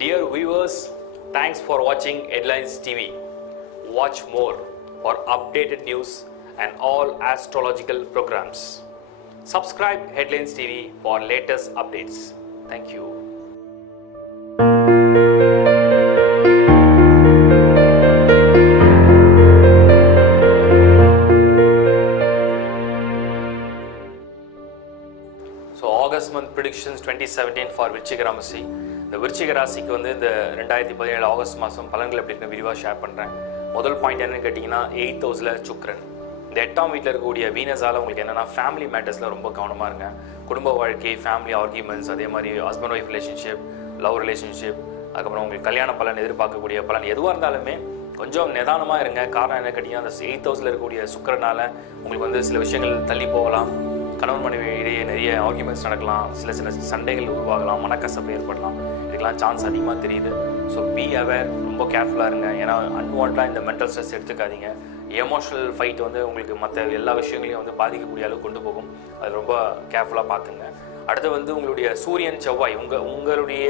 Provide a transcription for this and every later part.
Dear viewers, thanks for watching Headlines TV. Watch more for updated news and all astrological programs. Subscribe Headlines TV for latest updates. Thank you. So August month predictions 2017 for Virchiga Ramasi. இந்த விருச்சிக ராசிக்கு வந்து இந்த 2017 August மாதம் பலன்கள் எப்படி இருக்குன்னு விரிவாக ஷேர் பண்ணுறேன். முதல் பாயிண்ட் என்னன்னு கேட்டிங்கன்னா 8th ஹவுஸில் சுக்கிரன். இந்த 8ஆம் வீட்டில் இருக்கக்கூடிய வீனஸால் உங்களுக்கு என்னென்னா ஃபேமிலி மேட்டர்ஸில் ரொம்ப கவனமாக இருங்க. குடும்ப வாழ்க்கை, ஃபேமிலி ஆர்கியூமெண்ட்ஸ், அதே மாதிரி husband wife relationship, love relationship, அதுக்கப்புறம் உங்களுக்கு கல்யாண பலன், எதிர்பார்க்கக்கூடிய பலன் எதுவாக இருந்தாலுமே கொஞ்சம் நிதானமாக இருங்க. காரணம் என்ன கேட்டிங்கன்னா அந்த 8th ஹவுஸில் இருக்கக்கூடிய சுக்கிரனால் உங்களுக்கு வந்து சில விஷயங்கள் தள்ளி போகலாம். கணவன் மனைவி இடையே நிறைய ஆர்கியூமெண்ட்ஸ் நடக்கலாம், சில சண்டைகள் உருவாகலாம், மனக்கசப்பு ஏற்படலாம். இதுக்கெல்லாம் சான்ஸ் அதிகமாக தெரியுது. ஸோ பி அவேர், ரொம்ப கேர்ஃபுல்லாக இருங்க. ஏன்னா அன்வான்டாக இந்த மென்டல் ஸ்ட்ரெஸ் எடுத்துக்காதீங்க. எமோஷனல் ஃபைட் வந்து உங்களுக்கு மற்ற எல்லா விஷயங்களையும் வந்து பாதிக்கக்கூடிய அளவுக்கு கொண்டு போகும். அது ரொம்ப கேர்ஃபுல்லாக பார்த்துங்க. அடுத்து வந்து உங்களுடைய சூரியன் செவ்வாய், உங்களுடைய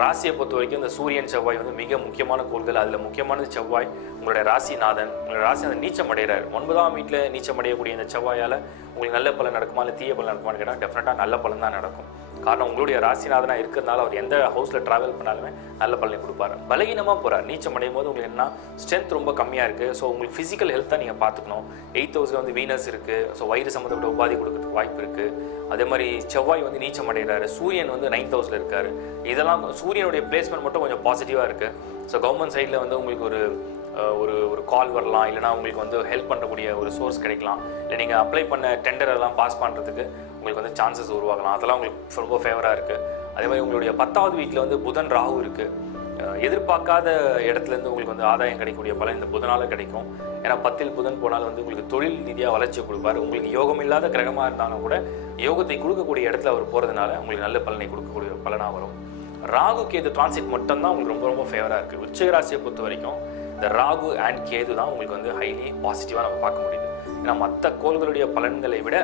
ராசியை பொறுத்த வரைக்கும் இந்த சூரியன் செவ்வாய் வந்து மிக முக்கியமான கோள்கள். அதில் முக்கியமானது செவ்வாய். உங்களுடைய ராசிநாதன், உங்களுடைய ராசிநாதன் நீச்சம் அடைகிறார். 9ஆம் வீட்டில் நீச்சம் அடையக்கூடிய இந்த செவ்வாயால் உங்களுக்கு நல்ல பலன் நடக்குமா இல்லை தீய பலன் நடக்குமான்னு கேட்டால் டெஃபினட்டாக நல்ல பலன் தான் நடக்கும். காரணம் உங்களுடைய ராசிநாதனாக இருக்கிறதுனால அவர் எந்த ஹவுஸில் ட்ராவல் பண்ணாலுமே நல்ல பலனை கொடுப்பாரு. பலகீனமாக போகிறார், நீச்சம் அடையும் போது உங்களுக்கு என்ன ஸ்ட்ரென்த் ரொம்ப கம்மியாக இருக்குது. ஸோ உங்களுக்கு ஃபிசிக்கல் ஹெல்த்தை நீங்கள் பார்த்துக்கணும். 8th ஹவுஸில் வந்து வீனஸ் இருக்குது. ஸோ வயிறு சம்மந்தப்பட்ட உபாதி கொடுக்கறதுக்கு வாய்ப்பு இருக்குது. அதே மாதிரி செவ்வாய் வந்து நீச்சம் அடைகிறாரு. சூரியன் வந்து 9th ஹவுஸில் இருக்கார். இதெல்லாம் சூரியனுடைய பிளேஸ்மெண்ட் மட்டும் கொஞ்சம் பாசிட்டிவாக இருக்குது. ஸோ கவர்மெண்ட் சைடில் வந்து உங்களுக்கு ஒரு கால் வரலாம், இல்லைனா உங்களுக்கு வந்து ஹெல்ப் பண்ணக்கூடிய ஒரு சோர்ஸ் கிடைக்கலாம், இல்லை நீங்கள் அப்ளை பண்ண டெண்டரெல்லாம் பாஸ் பண்ணுறதுக்கு உங்களுக்கு வந்து சான்சஸ் உருவாகலாம். அதெல்லாம் உங்களுக்கு ரொம்ப ஃபேவராக இருக்குது. அதே மாதிரி உங்களுடைய 10வது வீட்டில் வந்து புதன் ராகு இருக்குது. எதிர்பார்க்காத இடத்துலேருந்து உங்களுக்கு வந்து ஆதாயம் கிடைக்கக்கூடிய பலன் இந்த புதனால் கிடைக்கும். ஏன்னா 10ல் புதன் போனால் வந்து உங்களுக்கு தொழில் ரீதியாக வளர்ச்சி கொடுப்பார். உங்களுக்கு யோகம் இல்லாத கிரகமாக இருந்தாலும் கூட யோகத்தை கொடுக்கக்கூடிய இடத்துல அவர் போகிறதுனால உங்களுக்கு நல்ல பலனை கொடுக்கக்கூடிய பலனாக வரும். ராகு கேது டிரான்சிட் மட்டும்தான் உங்களுக்கு ரொம்ப ரொம்ப ஃபேவராக இருக்குது. விருச்சிக ராசியை பொறுத்த வரைக்கும் இந்த ராகு அண்ட் கேது தான் உங்களுக்கு வந்து ஹைலி பாசிட்டிவாக நம்ம பார்க்க முடியுது. ஏன்னா மற்ற கோள்களுடைய பலன்களை விட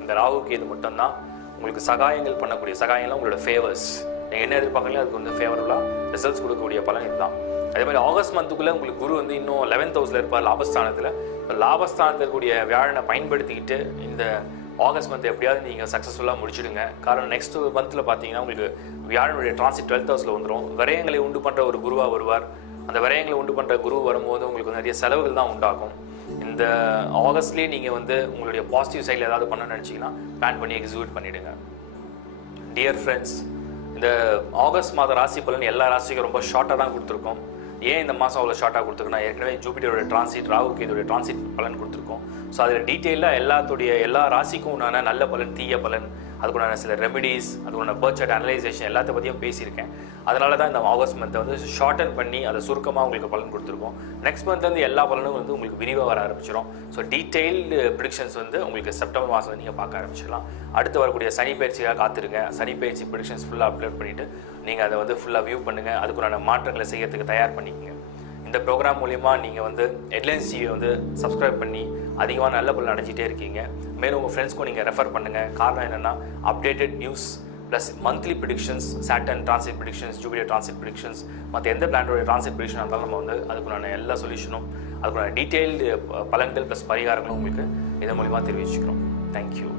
இந்த ராகு கேது மட்டும்தான் உங்களுக்கு சகாயங்கள் பண்ணக்கூடிய சகாயம்லாம் உங்களோட ஃபேவர்ஸ். நீங்கள் என்ன எதிர்பார்க்கலையும் அதுக்கு வந்து ஃபேவரபுளாக ரிசல்ட்ஸ் கொடுக்கக்கூடிய பலன் இதுதான். அதே மாதிரி ஆகஸ்ட் மந்த்துக்குள்ளே உங்களுக்கு குரு வந்து இன்னும் 11th ஹவுஸில் இருப்பார், லாபஸ்தானத்தில். லாபஸ்தானத்தில் இருக்கக்கூடிய வியாழனை பயன்படுத்திக்கிட்டு இந்த ஆகஸ்ட் மந்த் எப்படியாவது நீங்கள் சக்ஸஸ்ஃபுல்லாக முடிச்சுடுங்க. காரணம் நெக்ஸ்ட் மந்தில் பார்த்தீங்கன்னா உங்களுக்கு வியாழனுடைய டிரான்சிட் 12th ஹவுஸில் வந்துடும். விரயங்களை உண்டு பண்ணுற ஒரு குருவாக வருவார். அந்த விரயங்களை உண்டு பண்ணுற குரு வரும்போது உங்களுக்கு நிறைய செலவுகள் தான் உண்டாகும். இந்த ஆகஸ்ட்லேயே நீங்கள் வந்து உங்களுடைய பாசிட்டிவ் சைடில் ஏதாவது பண்ண நினச்சிங்கன்னா பிளான் பண்ணி எக்ஸிக்யூட் பண்ணிவிடுங்க. டியர் ஃப்ரெண்ட்ஸ், இந்த ஆகஸ்ட் மாத ராசி பலன் எல்லா ராசிக்கும் ரொம்ப ஷார்ட்டாக தான் கொடுத்துருக்கோம். ஏன் இந்த மாதம் அவ்வளோ ஷார்ட்டாக கொடுத்துருக்கோன்னா ஏற்கனவே ஜூபிட்டரோட டிரான்சிட், ராகு கேதுடைய டிரான்சிட் பலன் கொடுத்துருக்கோம். ஸோ அதில் டீட்டெயிலாக எல்லா ராசிக்கும் உண்டான நல்ல பலன், தீய பலன், அதுக்குண்டான சில ரெமெடிஸ், அதுக்குண்டான பர்த் சார்ட் அனலைசேஷன் எல்லாத்த பற்றியும் பேசியிருக்கேன். அதனால தான் இந்த ஆகஸ்ட் மந்த்தை வந்து ஷார்டன் பண்ணி அதை சுருக்கமாக உங்களுக்கு பலன் கொடுத்துருக்கோம். நெக்ஸ்ட் மந்த்லேருந்து எல்லா பலனும் வந்து உங்களுக்கு விரிவாக வர ஆரம்பிச்சிடும். ஸோ டீட்டெயில்டு ப்ரிடிக்ஷன்ஸ் வந்து உங்களுக்கு செப்டம்பர் மாதம் வந்து நீங்கள் பார்க்க ஆரம்பிச்சிடலாம். அடுத்து வரக்கூடிய சனி பயிற்சியாக காத்திருங்க. சனி பயிற்சி ப்ரிடிக்ஷன்ஸ் ஃபுல்லாக அப்லோட் பண்ணிவிட்டு நீங்கள் அதை வந்து ஃபுல்லாக வியூ பண்ணுங்கள். அதுக்குண்டான மாற்றங்களை செய்யறதுக்கு தயார் பண்ணிக்கோங்க. இந்த ப்ரோக்ராம் மூலிமா நீங்கள் வந்து ஹெட்லைன்ஸ் டிவியை வந்து சப்ஸ்கிரைப் பண்ணி அதிகமாக நல்ல பலன் அடைஞ்சிட்டே இருக்கீங்க. மேலும் உங்கள் ஃப்ரெண்ட்ஸ்க்கும் நீங்கள் ரெஃபர் பண்ணுங்கள். காரணம் என்னென்னா updated news plus monthly predictions, Saturn transit predictions, Jupiter transit predictions, மற்ற எந்த பிளானோட டிரான்சிட் ப்ரிடிக்ஷன் இருந்தாலும் நம்ம வந்து அதுக்குண்டான எல்லா சொல்யூஷனும், அதுக்குண்டான டீட்டெயில்டு பலன்கள் ப்ளஸ் பரிகாரங்களும் உங்களுக்கு இதன் மூலிமா தெரிவிச்சுக்கிறோம். தேங்க்யூ.